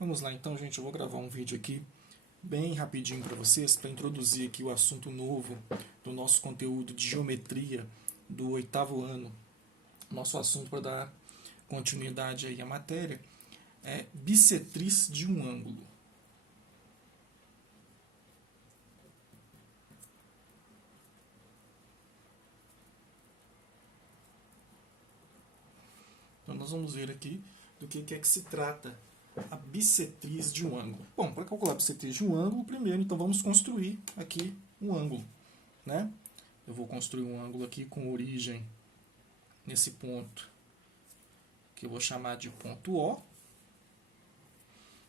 Vamos lá então, gente, eu vou gravar um vídeo aqui bem rapidinho para vocês, para introduzir aqui o assunto novo do nosso conteúdo de geometria do 8º ano. Nosso assunto para dar continuidade aí à matéria é bissetriz de um ângulo. Então nós vamos ver aqui do que é que se trata a bissetriz de um ângulo. Bom, para calcular a bissetriz de um ângulo, primeiro então vamos construir aqui um ângulo, né? Eu vou construir um ângulo aqui com origem nesse ponto, que eu vou chamar de ponto O.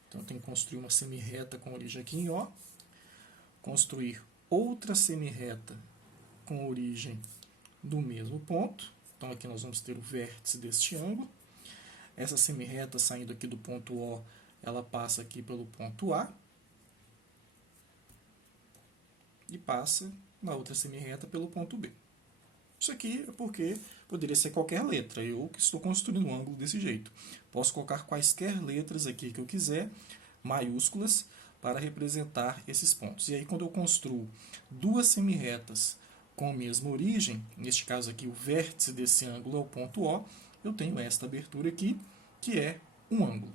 Então eu tenho que construir uma semirreta com origem aqui em O, construir outra semirreta com origem do mesmo ponto. Então aqui nós vamos ter o vértice deste ângulo. Essa semirreta saindo aqui do ponto O, ela passa aqui pelo ponto A e passa na outra semirreta pelo ponto B. Isso aqui é porque poderia ser qualquer letra, eu que estou construindo um ângulo desse jeito. Posso colocar quaisquer letras aqui que eu quiser, maiúsculas, para representar esses pontos. E aí quando eu construo duas semirretas com a mesma origem, neste caso aqui o vértice desse ângulo é o ponto O, eu tenho esta abertura aqui, que é um ângulo.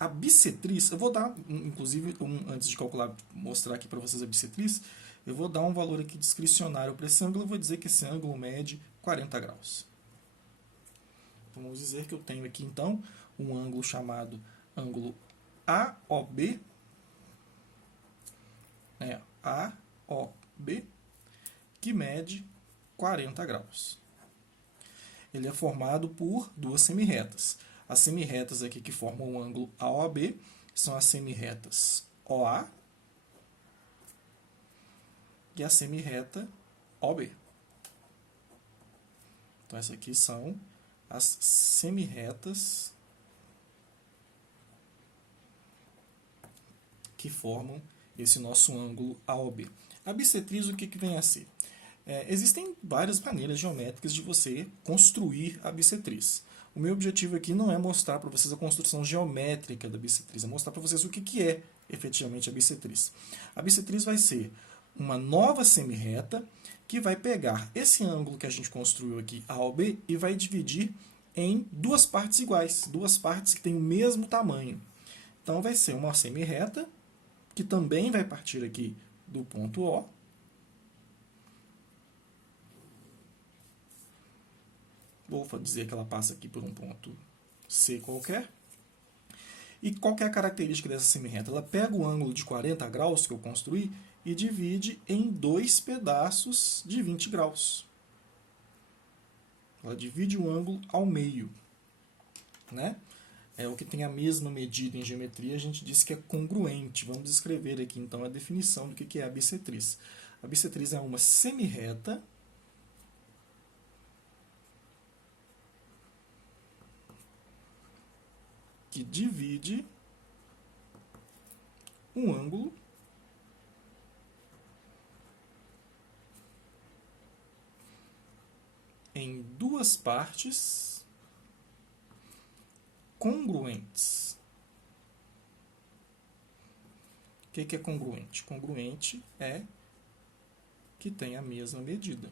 A bissetriz, eu vou dar, inclusive, antes de calcular, mostrar aqui para vocês a bissetriz, eu vou dar um valor aqui discricionário para esse ângulo, eu vou dizer que esse ângulo mede 40 graus. Então, vamos dizer que eu tenho aqui, então, um ângulo chamado ângulo AOB, AOB, que mede 40 graus. Ele é formado por duas semirretas. As semirretas aqui que formam o ângulo AOB são as semirretas OA e a semirreta OB. Então, essas aqui são as semirretas que formam esse nosso ângulo AOB. A bissetriz, o que vem a ser? Existem várias maneiras geométricas de você construir a bissetriz. O meu objetivo aqui não é mostrar para vocês a construção geométrica da bissetriz, é mostrar para vocês o que é efetivamente a bissetriz. A bissetriz vai ser uma nova semirreta que vai pegar esse ângulo que a gente construiu aqui, AOB, e vai dividir em duas partes iguais, duas partes que têm o mesmo tamanho. Então vai ser uma semirreta que também vai partir aqui do ponto O, vou dizer que ela passa aqui por um ponto C qualquer. E qual que é a característica dessa semirreta? Ela pega o ângulo de 40 graus que eu construí e divide em dois pedaços de 20 graus. Ela divide o ângulo ao meio, né? É o que tem a mesma medida em geometria, a gente diz que é congruente. Vamos escrever aqui então a definição do que é a bissetriz. A bissetriz é uma semirreta que divide um ângulo em duas partes congruentes. O que é congruente? Congruente é que tem a mesma medida.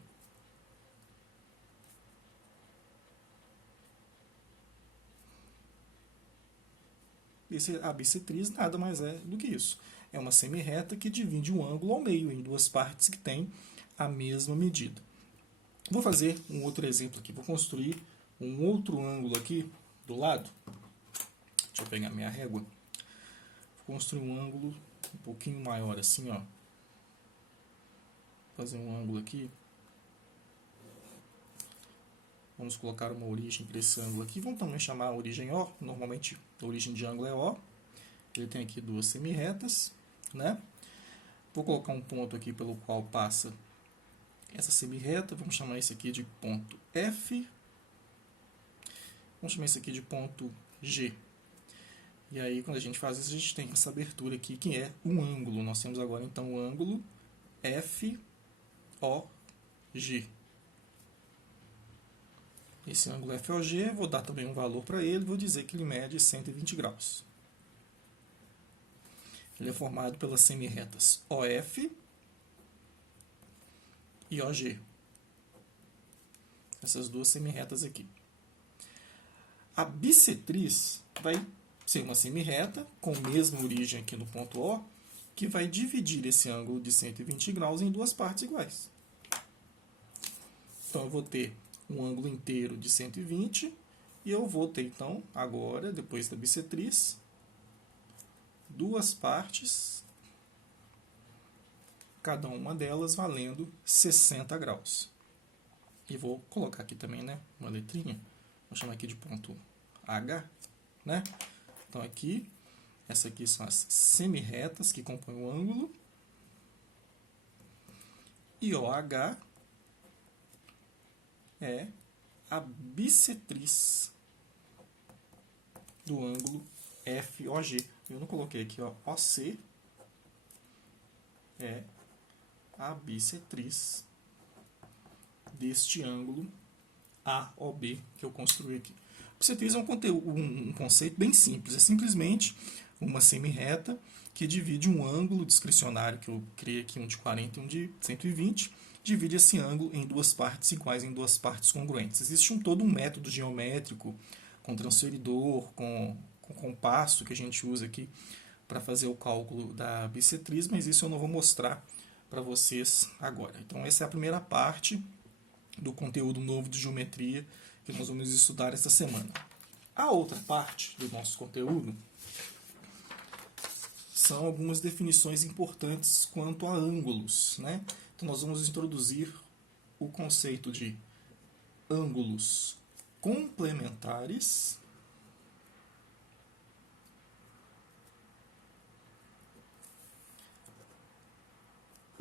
A bissetriz nada mais é do que isso. É uma semirreta que divide um ângulo ao meio em duas partes que têm a mesma medida. Vou fazer um outro exemplo aqui. Vou construir um outro ângulo aqui do lado. Deixa eu pegar minha régua. Vou construir um ângulo um pouquinho maior assim, ó. Vou fazer um ângulo aqui. Vamos colocar uma origem para esse ângulo aqui. Vamos também chamar a origem O. Normalmente a origem de ângulo é O. Ele tem aqui duas semirretas, né? Vou colocar um ponto aqui pelo qual passa essa semirreta. Vamos chamar esse aqui de ponto F. Vamos chamar esse aqui de ponto G. E aí, quando a gente faz isso, a gente tem essa abertura aqui, que é um ângulo. Nós temos agora, então, o ângulo FOG. Esse ângulo FOG, vou dar também um valor para ele, vou dizer que ele mede 120 graus. Ele é formado pelas semirretas OF e OG. Essas duas semirretas aqui. A bissetriz vai ser uma semirreta com a mesma origem aqui no ponto O, que vai dividir esse ângulo de 120 graus em duas partes iguais. Então, eu vou ter um ângulo inteiro de 120 e eu vou ter, então, agora, depois da bissetriz, duas partes, cada uma delas valendo 60 graus. E vou colocar aqui também, né, uma letrinha, vou chamar aqui de ponto H, né? Então, aqui, essa aqui são as semirretas que compõem o ângulo. E OH é a bissetriz do ângulo FOG. Eu não coloquei aqui, ó, OC é a bissetriz deste ângulo AOB que eu construí aqui. Bissetriz é um conceito bem simples. É simplesmente uma semirreta que divide um ângulo discricionário, que eu criei aqui, um de 40 e um de 120, divide esse ângulo em duas partes iguais, em duas partes congruentes. Existe todo um método geométrico, com transferidor, com compasso, que a gente usa aqui para fazer o cálculo da bissetriz, mas isso eu não vou mostrar para vocês agora. Então, essa é a primeira parte do conteúdo novo de geometria que nós vamos estudar esta semana. A outra parte do nosso conteúdo são algumas definições importantes quanto a ângulos, né? Então, nós vamos introduzir o conceito de ângulos complementares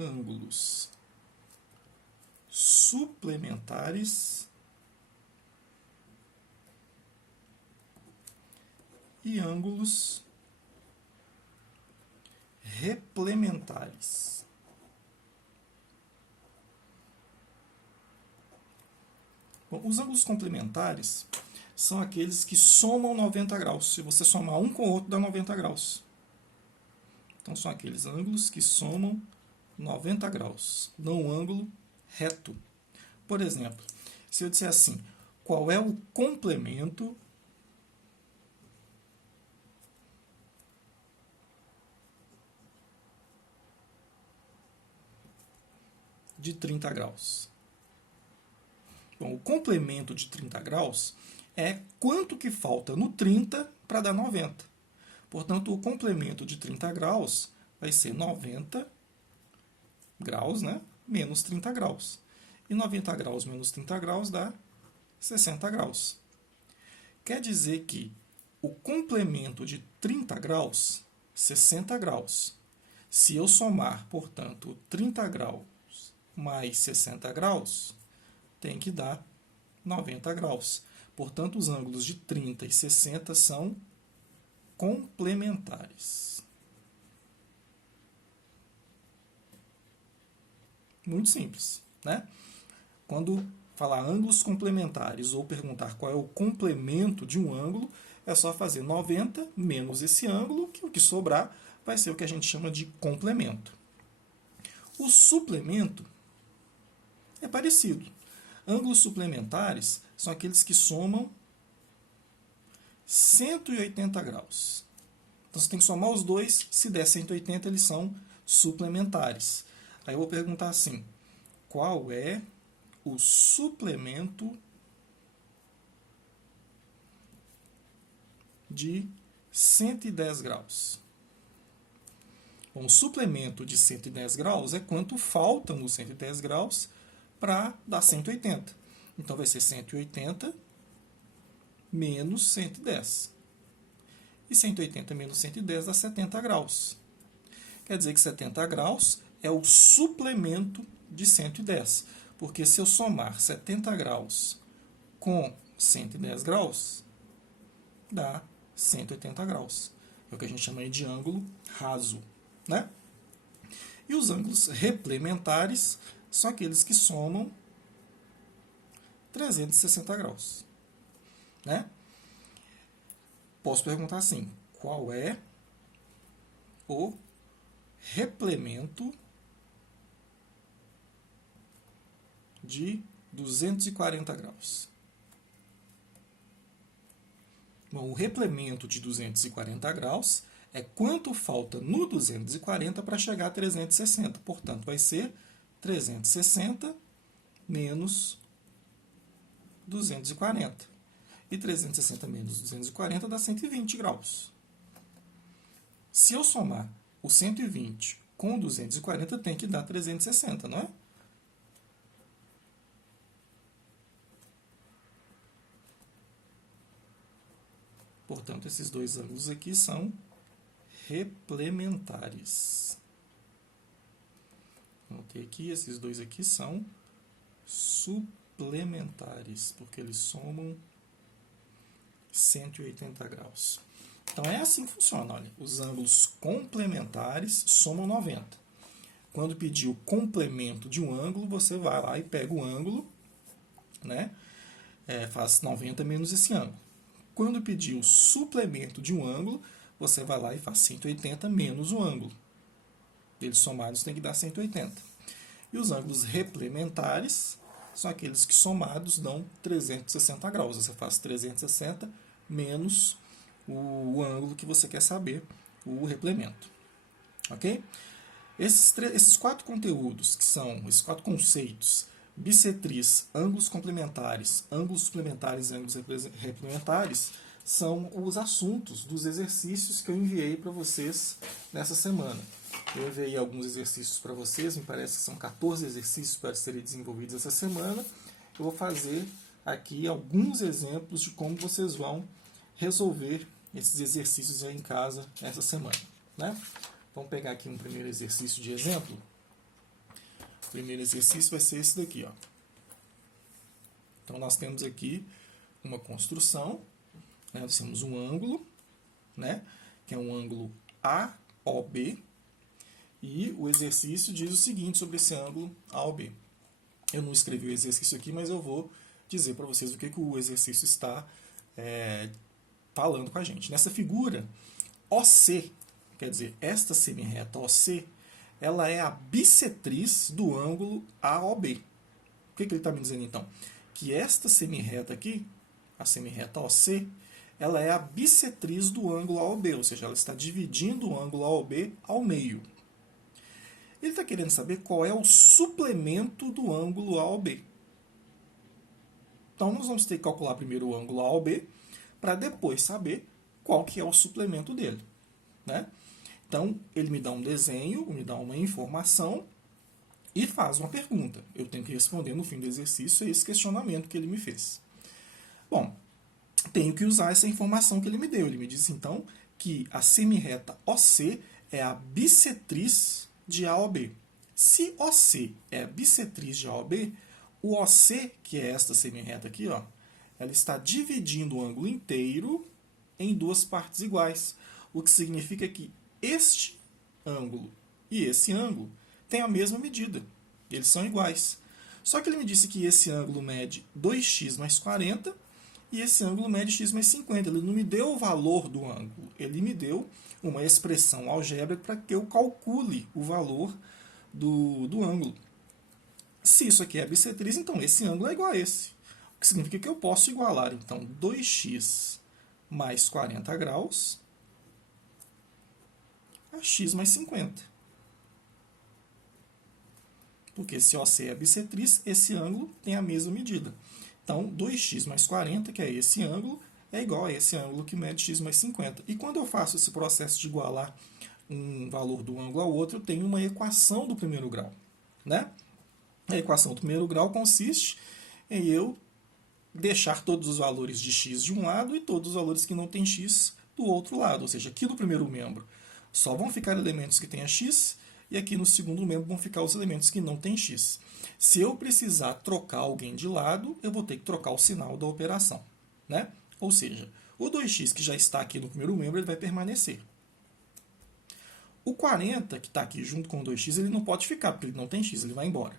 ângulos suplementares e ângulos replementares. Bom, os ângulos complementares são aqueles que somam 90 graus. Se você somar um com o outro, dá 90 graus. Então, são aqueles ângulos que somam 90 graus, não um ângulo reto. Por exemplo, se eu disser assim, qual é o complemento de 30 graus? Bom, o complemento de 30 graus é quanto que falta no 30 para dar 90. Portanto, o complemento de 30 graus vai ser 90 graus, né, menos 30 graus. E 90 graus menos 30 graus dá 60 graus. Quer dizer que o complemento de 30 graus, 60 graus. Se eu somar, portanto, 30 graus mais 60 graus, tem que dar 90 graus. Portanto, os ângulos de 30 e 60 são complementares. Muito simples, né? Quando falar ângulos complementares ou perguntar qual é o complemento de um ângulo, é só fazer 90 menos esse ângulo, que o que sobrar vai ser o que a gente chama de complemento. O suplemento é parecido. Ângulos suplementares são aqueles que somam 180 graus. Então, você tem que somar os dois. Se der 180, eles são suplementares. Aí eu vou perguntar assim, qual é o suplemento de 110 graus? Bom, o suplemento de 110 graus é quanto falta nos 110 graus para dar 180. Então, vai ser 180 menos 110. E 180 menos 110 dá 70 graus. Quer dizer que 70 graus é o suplemento de 110. Porque se eu somar 70 graus com 110 graus, dá 180 graus. É o que a gente chama aí de ângulo raso, né? E os ângulos replementares são aqueles que somam 360 graus, né? Posso perguntar assim, qual é o replemento de 240 graus. Bom, o replemento de 240 graus é quanto falta no 240 para chegar a 360. Portanto, vai ser 360 menos 240. E 360 menos 240 dá 120 graus. Se eu somar o 120 com 240, tem que dar 360, não é? Portanto, esses dois ângulos aqui são replementares. Anotei aqui, esses dois aqui são suplementares, porque eles somam 180 graus. Então, é assim que funciona. Olha, os ângulos complementares somam 90. Quando pedir o complemento de um ângulo, você vai lá e pega o ângulo, né? Faz 90 menos esse ângulo. Quando pedir o suplemento de um ângulo, você vai lá e faz 180 menos o ângulo. Eles somados tem que dar 180. E os ângulos replementares são aqueles que somados dão 360 graus. Você faz 360 menos o ângulo que você quer saber, o replemento. Ok? Esses quatro conteúdos, que são esses quatro conceitos, bissetriz, ângulos complementares, ângulos suplementares e ângulos replementares, são os assuntos dos exercícios que eu enviei para vocês nessa semana. Eu enviei alguns exercícios para vocês, me parece que são 14 exercícios para serem desenvolvidos essa semana. Eu vou fazer aqui alguns exemplos de como vocês vão resolver esses exercícios aí em casa essa semana, né? Vamos pegar aqui um primeiro exercício de exemplo. O primeiro exercício vai ser esse daqui, ó. Então, nós temos aqui uma construção, né? Nós temos um ângulo, né? Que é um ângulo AOB, e o exercício diz o seguinte sobre esse ângulo AOB. Eu não escrevi o exercício aqui, mas eu vou dizer para vocês o que o exercício está falando com a gente. Nessa figura, OC, quer dizer, esta semirreta OC, ela é a bissetriz do ângulo AOB. O que ele está me dizendo, então? Que esta semirreta aqui, a semirreta OC, ela é a bissetriz do ângulo AOB, ou seja, ela está dividindo o ângulo AOB ao meio. Ele está querendo saber qual é o suplemento do ângulo AOB. Então, nós vamos ter que calcular primeiro o ângulo AOB, para depois saber qual que é o suplemento dele, né? Então, ele me dá um desenho, me dá uma informação e faz uma pergunta. Eu tenho que responder no fim do exercício a esse questionamento que ele me fez. Bom, tenho que usar essa informação que ele me deu. Ele me disse, então, que a semirreta OC é a bissetriz de AOB. Se OC é a bissetriz de AOB, o OC, que é esta semirreta aqui, ó, ela está dividindo o ângulo inteiro em duas partes iguais. O que significa que este ângulo e esse ângulo têm a mesma medida. Eles são iguais. Só que ele me disse que esse ângulo mede 2x mais 40 e esse ângulo mede x mais 50. Ele não me deu o valor do ângulo. Ele me deu uma expressão algébrica para que eu calcule o valor do ângulo. Se isso aqui é bissetriz, então esse ângulo é igual a esse. O que significa que eu posso igualar, então, 2x mais 40 graus a x mais 50. Porque se OC é bissetriz, esse ângulo tem a mesma medida. Então, 2x mais 40, que é esse ângulo, é igual a esse ângulo que mede x mais 50. E quando eu faço esse processo de igualar um valor do ângulo ao outro, eu tenho uma equação do primeiro grau, né? A equação do primeiro grau consiste em eu deixar todos os valores de x de um lado e todos os valores que não têm x do outro lado. Ou seja, aqui no primeiro membro só vão ficar elementos que tenham x, e aqui no segundo membro vão ficar os elementos que não têm x. Se eu precisar trocar alguém de lado, eu vou ter que trocar o sinal da operação, né? Ou seja, o 2x que já está aqui no primeiro membro, ele vai permanecer. O 40, que está aqui junto com o 2x, ele não pode ficar, porque ele não tem x, ele vai embora.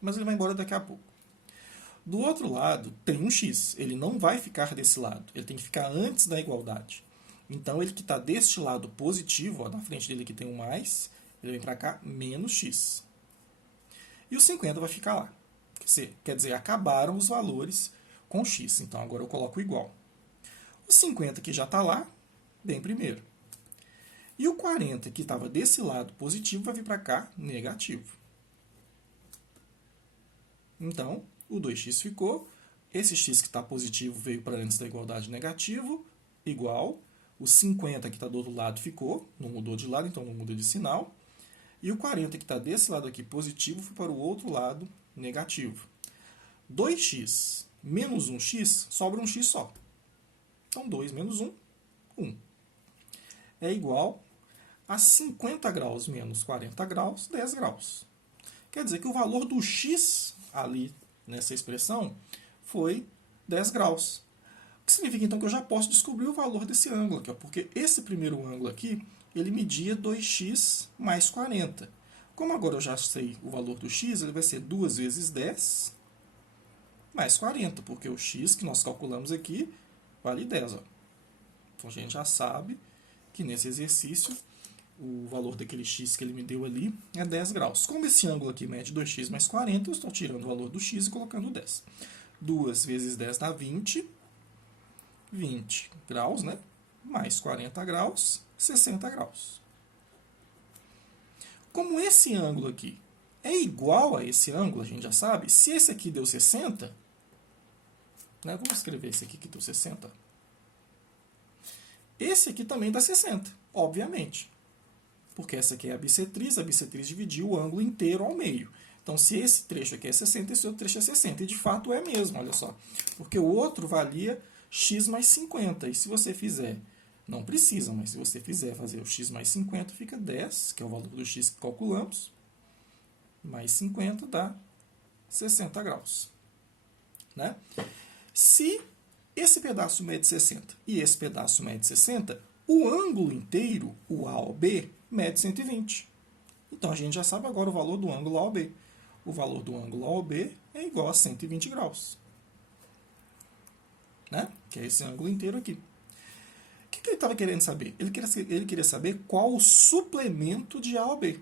Mas ele vai embora daqui a pouco. Do outro lado, tem um x. Ele não vai ficar desse lado. Ele tem que ficar antes da igualdade. Então, ele que está deste lado positivo, ó, na frente dele aqui tem um mais, Ele vem para cá, menos x. E o 50 vai ficar lá. Quer dizer, acabaram os valores com x. Então, agora eu coloco igual. O 50 que já está lá, vem primeiro. E o 40, que estava desse lado positivo, vai vir para cá, negativo. Então, o 2x ficou. Esse x que está positivo veio para antes da igualdade negativo, igual. O 50 que está do outro lado ficou, não mudou de lado, então não muda de sinal. E o 40 que está desse lado aqui positivo foi para o outro lado negativo. 2x menos 1x, sobra um x só. Então, 2 menos 1, 1. É igual a 50 graus menos 40 graus, 10 graus. Quer dizer que o valor do x ali nessa expressão foi 10 graus. O que significa então que eu já posso descobrir o valor desse ângulo aqui, ó, porque esse primeiro ângulo aqui, ele media 2x mais 40. Como agora eu já sei o valor do x, ele vai ser 2 vezes 10 mais 40, porque o x que nós calculamos aqui vale 10. Ó. Então a gente já sabe que nesse exercício o valor daquele x que ele me deu ali é 10 graus. Como esse ângulo aqui mede 2x mais 40, eu estou tirando o valor do x e colocando 10. 2 vezes 10 dá 20. 20 graus, né? Mais 40 graus, 60 graus. Como esse ângulo aqui é igual a esse ângulo, a gente já sabe, se esse aqui deu 60, né? Vamos escrever esse aqui que deu 60. Esse aqui também dá 60, obviamente. Porque essa aqui é a bissetriz dividiu o ângulo inteiro ao meio. Então, se esse trecho aqui é 60, esse outro trecho é 60. E, de fato, é mesmo, olha só. Porque o outro valia x mais 50. E se você fizer, não precisa, mas se você fizer fazer o x mais 50, fica 10, que é o valor do x que calculamos. Mais 50 dá 60 graus. Né? Se esse pedaço mede 60 e esse pedaço mede 60, o ângulo inteiro, o AOB, mede 120. Então, a gente já sabe agora o valor do ângulo AOB. O valor do ângulo AOB é igual a 120 graus. Né? Que é esse ângulo inteiro aqui. O que ele estava querendo saber? Ele queria saber qual o suplemento de AOB.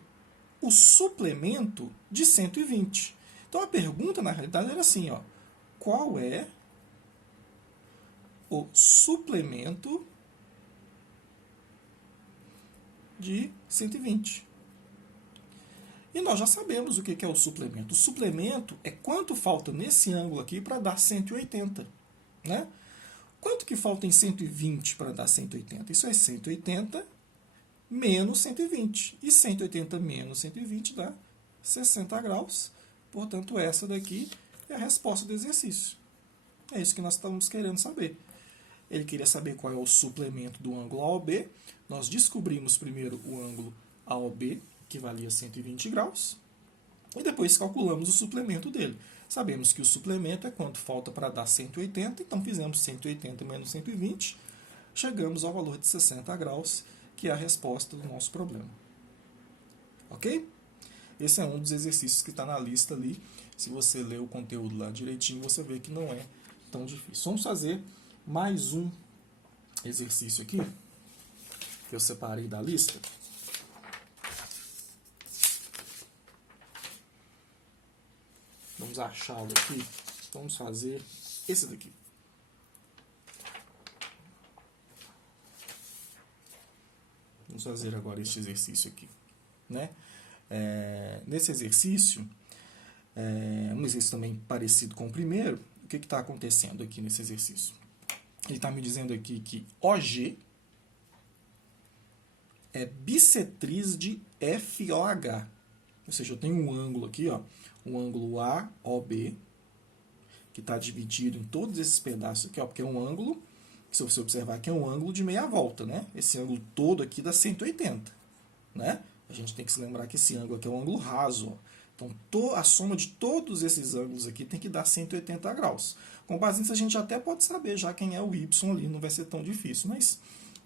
O suplemento de 120. Então, a pergunta, na realidade, era assim, ó, qual é o suplemento de 120? E nós já sabemos o que é o suplemento. O suplemento é quanto falta nesse ângulo aqui para dar 180. Né? Quanto que falta em 120 para dar 180? Isso é 180 menos 120. E 180 menos 120 dá 60 graus. Portanto, essa daqui é a resposta do exercício. É isso que nós estamos querendo saber. Ele queria saber qual é o suplemento do ângulo AOB. Nós descobrimos primeiro o ângulo AOB, que valia 120 graus, e depois calculamos o suplemento dele. Sabemos que o suplemento é quanto falta para dar 180, então fizemos 180 menos 120, chegamos ao valor de 60 graus, que é a resposta do nosso problema. Ok? Esse é um dos exercícios que está na lista ali. Se você ler o conteúdo lá direitinho, você vê que não é tão difícil. Vamos fazer mais um exercício aqui, que eu separei da lista. Vamos achá-lo aqui. Vamos fazer esse daqui. Vamos fazer agora este exercício aqui. Né? Nesse exercício, um exercício também parecido com o primeiro, o que está acontecendo aqui nesse exercício? Ele está me dizendo aqui que OG é bissetriz de FOH. Ou seja, eu tenho um ângulo aqui, ó, um ângulo AOB, que está dividido em todos esses pedaços aqui, ó, porque é um ângulo, que se você observar aqui, é um ângulo de meia volta, né? Esse ângulo todo aqui dá 180, né? A gente tem que se lembrar que esse ângulo aqui é um ângulo raso, ó. Então, a soma de todos esses ângulos aqui tem que dar 180 graus. Com base nisso, a gente até pode saber já quem é o y ali, não vai ser tão difícil, mas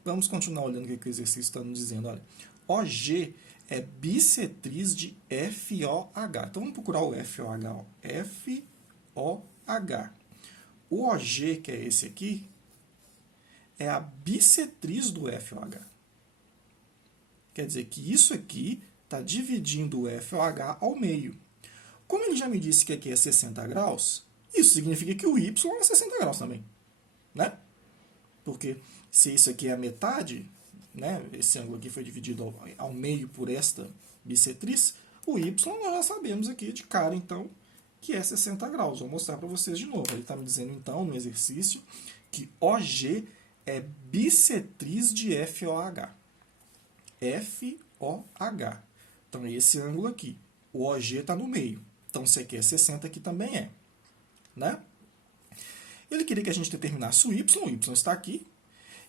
vamos continuar olhando o que o exercício está nos dizendo. Olha, OG é bissetriz de FOH. Então, vamos procurar o FOH. Ó. FOH. O OG, que é esse aqui, é a bissetriz do FOH. Quer dizer que isso aqui está dividindo o FOH ao meio. Como ele já me disse que aqui é 60 graus, isso significa que o y é 60 graus também, né? Porque se isso aqui é a metade, né, esse ângulo aqui foi dividido ao meio por esta bissetriz, o y nós já sabemos aqui de cara, então, que é 60 graus. Vou mostrar para vocês de novo. Ele está me dizendo, então, no exercício, que OG é bissetriz de FOH. FOH. Então, é esse ângulo aqui. O OG está no meio. Então, se aqui é 60, aqui também é. Né? Ele queria que a gente determinasse o y está aqui,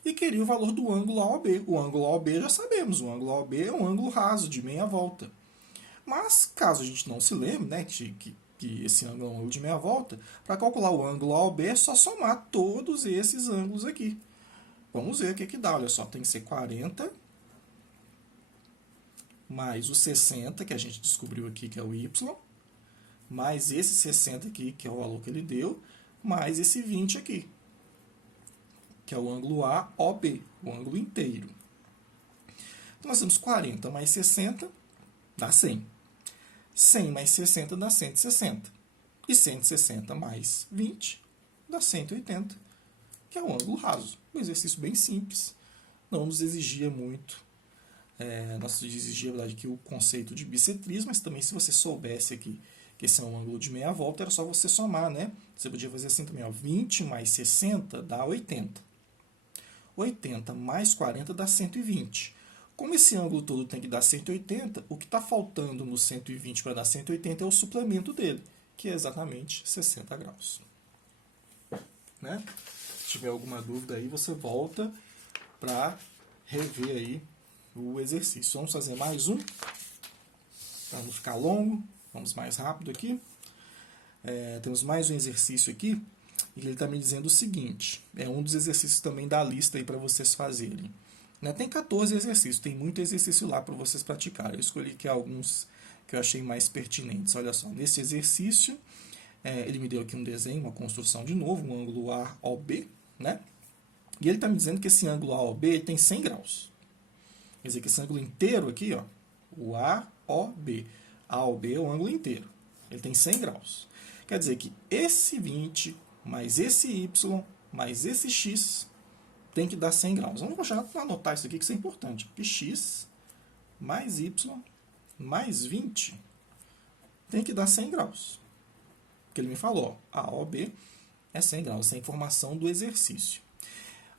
e queria o valor do ângulo AOB. O ângulo AOB já sabemos, o ângulo AOB é um ângulo raso, de meia volta. Mas, caso a gente não se lembre, né, que esse ângulo é um ângulo de meia volta, para calcular o ângulo AOB é só somar todos esses ângulos aqui. Vamos ver o que dá. Olha só, tem que ser 40 mais o 60, que a gente descobriu aqui, que é o y, mais esse 60 aqui, que é o valor que ele deu, mais esse 20 aqui, que é o ângulo AOB, o ângulo inteiro. Então, nós temos 40 mais 60, dá 100. 100 mais 60 dá 160. E 160 mais 20 dá 180, que é o ângulo raso. Um exercício bem simples. Não nos exigia muito. Nós exigia, na verdade, aqui o conceito de bissetriz, mas também se você soubesse aqui que esse é um ângulo de meia volta, era só você somar, né? Você podia fazer assim também, ó, 20 mais 60 dá 80. 80 mais 40 dá 120. Como esse ângulo todo tem que dar 180, o que está faltando no 120 para dar 180 é o suplemento dele, que é exatamente 60 graus. Né? Se tiver alguma dúvida aí, você volta para rever aí o exercício. Vamos fazer mais um, para não ficar longo. Vamos mais rápido aqui. Temos mais um exercício aqui, e ele está me dizendo o seguinte, é um dos exercícios também da lista aí para vocês fazerem. Tem 14 exercícios, tem muito exercício lá para vocês praticarem. Eu escolhi aqui alguns que eu achei mais pertinentes. Olha só, nesse exercício, ele me deu aqui um desenho, uma construção de novo, um ângulo AOB, né? E ele está me dizendo que esse ângulo AOB ele tem 100 graus. Quer dizer que esse ângulo inteiro aqui, ó, o AOB, AOB é o ângulo inteiro, ele tem 100 graus. Quer dizer que esse 20 mais esse y mais esse x tem que dar 100 graus. Vamos já anotar isso aqui, que isso é importante. Porque x mais y mais 20 tem que dar 100 graus. Porque ele me falou, ó, AOB é 100 graus. Essa é a informação do exercício.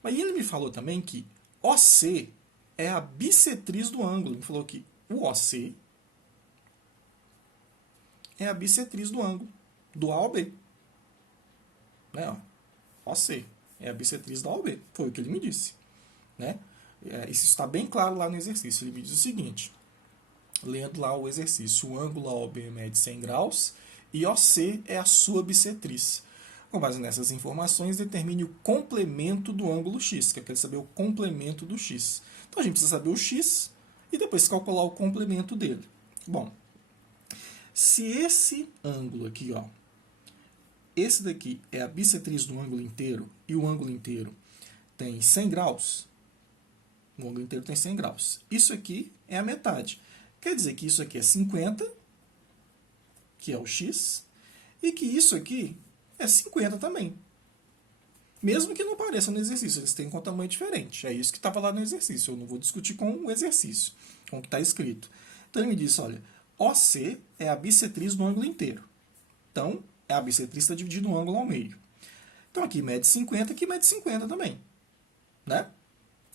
Mas ele me falou também que OC é a bissetriz do ângulo. Ele falou que o OC é a bissetriz do ângulo, do AOB. Né? OC é a bissetriz da AOB. Foi o que ele me disse. Né? Isso está bem claro lá no exercício. Ele me diz o seguinte, lendo lá o exercício, o ângulo AOB mede 100 graus e OC é a sua bissetriz. Com base nessas informações, determine o complemento do ângulo x, que eu quero saber o complemento do x. Então, a gente precisa saber o x e depois calcular o complemento dele. Bom, se esse ângulo aqui, ó, esse daqui é a bissetriz do ângulo inteiro e o ângulo inteiro tem 100 graus, o ângulo inteiro tem 100 graus. Isso aqui é a metade. Quer dizer que isso aqui é 50, que é o x, e que isso aqui é 50 também. Mesmo que não pareça no exercício, eles têm um tamanho diferente. É isso que estava lá no exercício. Eu não vou discutir com o exercício, com o que está escrito. Então ele me disse, olha, OC é a bissetriz do ângulo inteiro. Então, é a bissetriz que está dividindo o ângulo ao meio. Então aqui mede 50, aqui mede 50 também. Né?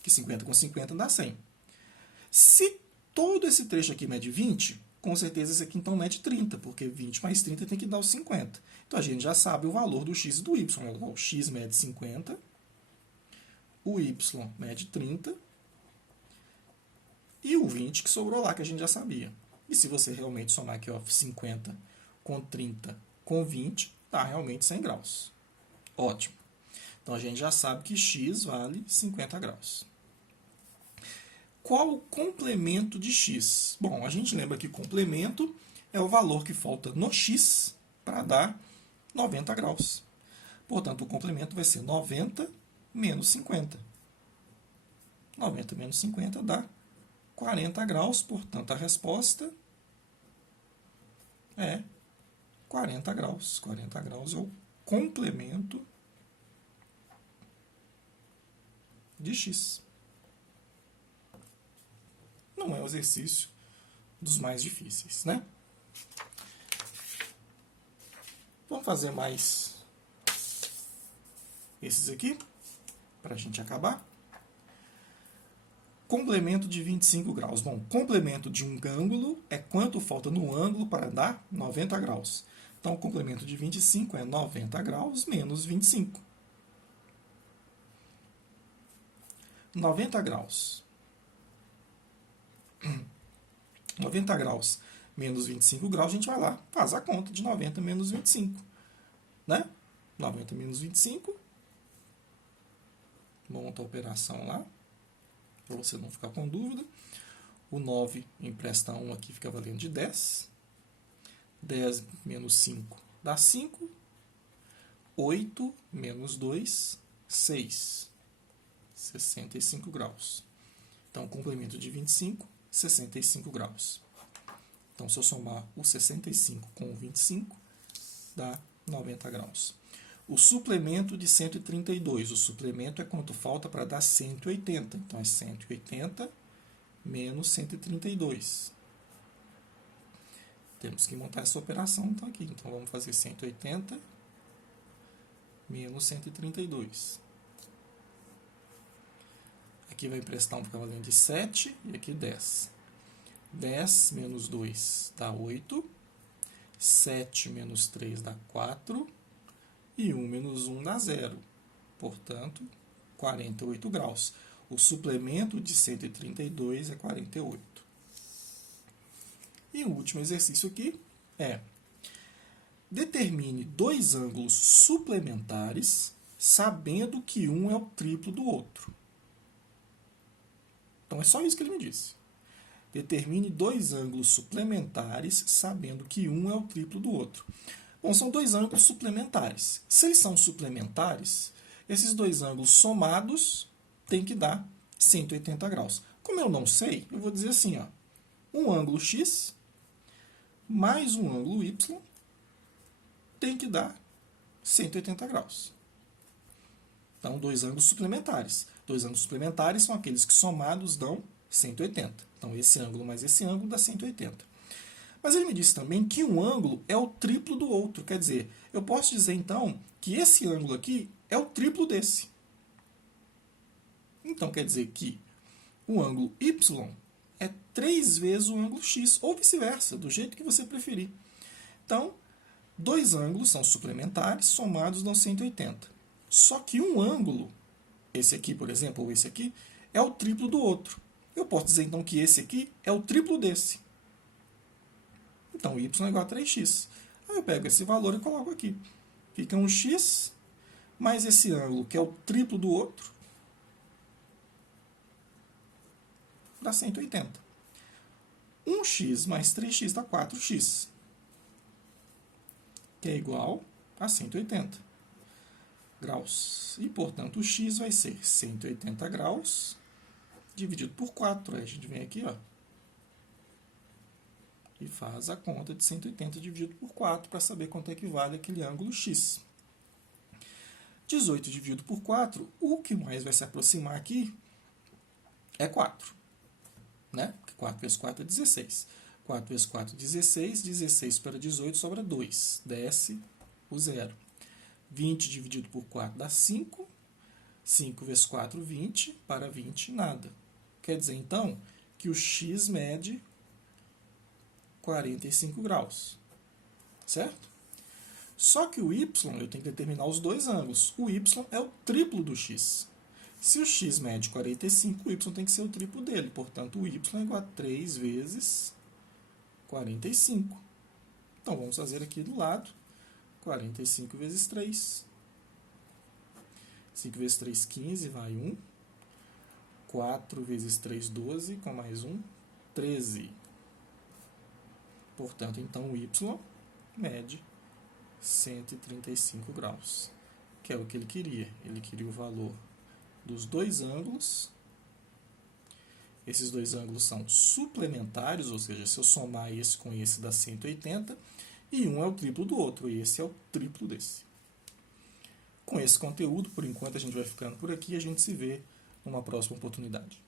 Que 50 com 50 dá 100. Se todo esse trecho aqui mede 20, com certeza esse aqui então mede 30, porque 20 mais 30 tem que dar os 50. Então a gente já sabe o valor do x e do y. O x mede 50, o y mede 30, e o 20 que sobrou lá, que a gente já sabia. E se você realmente somar aqui, ó, 50 com 30 com 20, dá realmente 100 graus. Ótimo. Então a gente já sabe que x vale 50 graus. Qual o complemento de x? Bom, a gente lembra que complemento é o valor que falta no x para dar 90 graus. Portanto, o complemento vai ser 90 menos 50. 90 menos 50 dá 40 graus, portanto, a resposta é 40 graus. 40 graus é o complemento de x. Não é o exercício dos mais difíceis, né? Vamos fazer mais esses aqui, para a gente acabar. Complemento de 25 graus. Bom, complemento de um ângulo é quanto falta no ângulo para dar 90 graus. Então, o complemento de 25 é 90 graus menos 25. 90 graus. 90 graus menos 25 graus, a gente vai lá, faz a conta de 90 menos 25. Né? 90 menos 25. Monta a operação lá, para você não ficar com dúvida. O 9 empresta 1 aqui, fica valendo de 10. 10 menos 5 dá 5. 8 menos 2, 6. 65 graus. Então, complemento de 25, 65 graus. Então, se eu somar o 65 com o 25, dá 90 graus. O suplemento de 132. O suplemento é quanto falta para dar 180. Então, é 180 menos 132. Temos que montar essa operação então, aqui. Então, vamos fazer 180 menos 132. Aqui vai emprestar um valendo de 7 e aqui 10. 10 menos 2 dá 8. 7 menos 3 dá 4. E 1 menos 1 dá 0. Portanto, 48 graus. O suplemento de 132 é 48. E o último exercício aqui é: determine dois ângulos suplementares sabendo que um é o triplo do outro. Então, é só isso que ele me disse. Determine dois ângulos suplementares sabendo que um é o triplo do outro. Bom, são dois ângulos suplementares. Se eles são suplementares, esses dois ângulos somados têm que dar 180 graus. Como eu não sei, eu vou dizer assim, ó, um ângulo x mais um ângulo y tem que dar 180 graus. Então, dois ângulos suplementares. Dois ângulos suplementares são aqueles que somados dão 180. Então, esse ângulo mais esse ângulo dá 180. Mas ele me disse também que um ângulo é o triplo do outro. Quer dizer, eu posso dizer, então, que esse ângulo aqui é o triplo desse. Então, quer dizer que o ângulo y é 3 vezes o ângulo x, ou vice-versa, do jeito que você preferir. Então, dois ângulos são suplementares, somados dão 180. Só que um ângulo, esse aqui, por exemplo, ou esse aqui, é o triplo do outro. Eu posso dizer, então, que esse aqui é o triplo desse. Então, y é igual a 3x. Aí eu pego esse valor e coloco aqui. Fica um x mais esse ângulo, que é o triplo do outro, dá 180. 1x mais 3x dá 4x, que é igual a 180 graus. E, portanto, o x vai ser 180 graus dividido por 4. Aí a gente vem aqui, ó, e faz a conta de 180 dividido por 4 para saber quanto é que vale aquele ângulo x. 18 dividido por 4, o que mais vai se aproximar aqui é 4. Né? Porque 4 vezes 4 é 16. 4 vezes 4 é 16. 16 para 18 sobra 2. Desce o 0. 20 dividido por 4 dá 5. 5 vezes 4, 20. Para 20, nada. Quer dizer, então, que o x mede 45 graus. Certo? Só que o y, eu tenho que determinar os dois ângulos. O y é o triplo do x. Se o x mede 45, o y tem que ser o triplo dele. Portanto, o y é igual a 3 vezes 45. Então, vamos fazer aqui do lado. 45 vezes 3. 5 vezes 3, 15, vai 1. 4 vezes 3, 12, com mais 1, 13. Portanto, então, o y mede 135 graus, que é o que ele queria. Ele queria o valor dos dois ângulos Esses dois ângulos são suplementares, ou seja, se eu somar esse com esse dá 180, e um é o triplo do outro, e esse é o triplo desse. Com esse conteúdo, por enquanto a gente vai ficando por aqui e a gente se vê numa próxima oportunidade.